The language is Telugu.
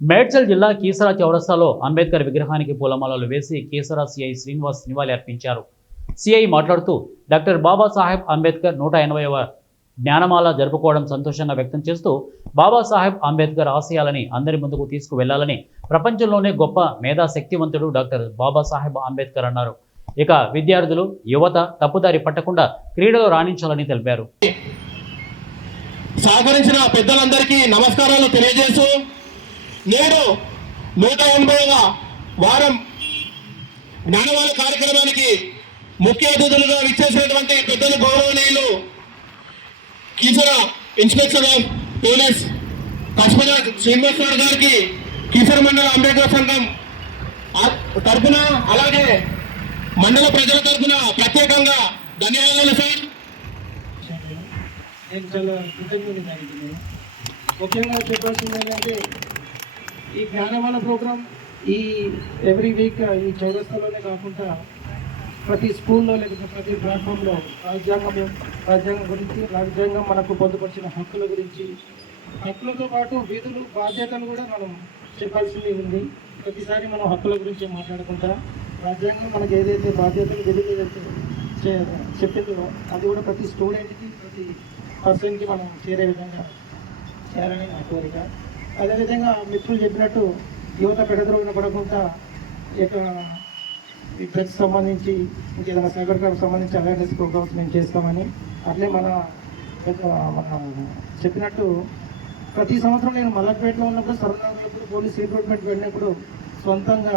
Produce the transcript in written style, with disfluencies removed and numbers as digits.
మేడ్చల్ జిల్లా కీసరా చౌరస్తాలో అంబేద్కర్ విగ్రహానికి పూలమాలలు వేసి కీసరా సిఐ శ్రీనివాస్ నివాళి అర్పించారు. సిఐ మాట్లాడుతూ డాక్టర్ బాబాసాహెబ్ అంబేద్కర్ 180వ జ్ఞానమాల జరుపుకోవడం సంతోషంగా వ్యక్తం చేస్తూ బాబాసాహెబ్ అంబేద్కర్ ఆశయాలని అందరి ముందుకు తీసుకువెళ్లాలని, ప్రపంచంలోనే గొప్ప మేధాశక్తివంతుడు డాక్టర్ బాబాసాహెబ్ అంబేద్కర్ అన్నారు. ఇక విద్యార్థులు, యువత తప్పుదారి పట్టకుండా క్రీడలో రాణించాలని తెలిపారు. సహకరించిన పెద్దలందరికీ నమస్కారాలు తెలియజేస్తూ నేడు 180వ వారం జ్ఞానమాల కార్యక్రమానికి ముఖ్య అతిథులుగా విచ్చేసినటువంటి పెద్దలు గౌరవనీయులు Keesara inspector of police Kasmala Srinivas గారికి కీసర మండల అంబేద్కర్ సంఘం తరఫున, అలాగే మండల ప్రజల తరఫున ప్రత్యేకంగా ధన్యవాదాలు సార్. నేను చాలా కృతజ్ఞతలు. ముఖ్యంగా చెప్పాల్సింది ఏంటంటే ఈ జ్ఞానమాల ప్రోగ్రామ్ ఈ ఎవ్రీ వీక్ ఈ చౌరస్తాలోనే కాకుండా ప్రతి స్కూల్లో లేకపోతే ప్రతి ప్లాట్ఫామ్లో రాజ్యాంగం గురించి, రాజ్యాంగం మనకు పొందుపరిచిన హక్కుల గురించి, హక్కులతో పాటు విధులు, బాధ్యతలు కూడా మనం చెప్పాల్సింది ఉంది. ప్రతిసారి మనం హక్కుల గురించి మాట్లాడుకుంటా రాజ్యాంగం మనకు ఏదైతే బాధ్యతలు, విధులు చెప్పిందో అది కూడా ప్రతి స్టూడెంట్కి, ప్రతి పర్సన్కి మనం చేరే విధంగా చేయాలని నా కోరిక. అదేవిధంగా మిత్రులు చెప్పినట్టు యువత పెడద్రోగిన పడకుండా ఈ డ్రగ్స్ సంబంధించి ఇంకేదైనా సైబర్ క్రైమ్ సంబంధించి అవేర్నెస్ ప్రోగ్రామ్స్ మేము చేస్తామని, అట్లే మన చెప్పినట్టు ప్రతి సంవత్సరం నేను మల్లక్పేటలో ఉన్నప్పుడు, సరదాపురం పోలీస్ రిక్రూట్మెంట్ వెళ్ళినప్పుడు సొంతంగా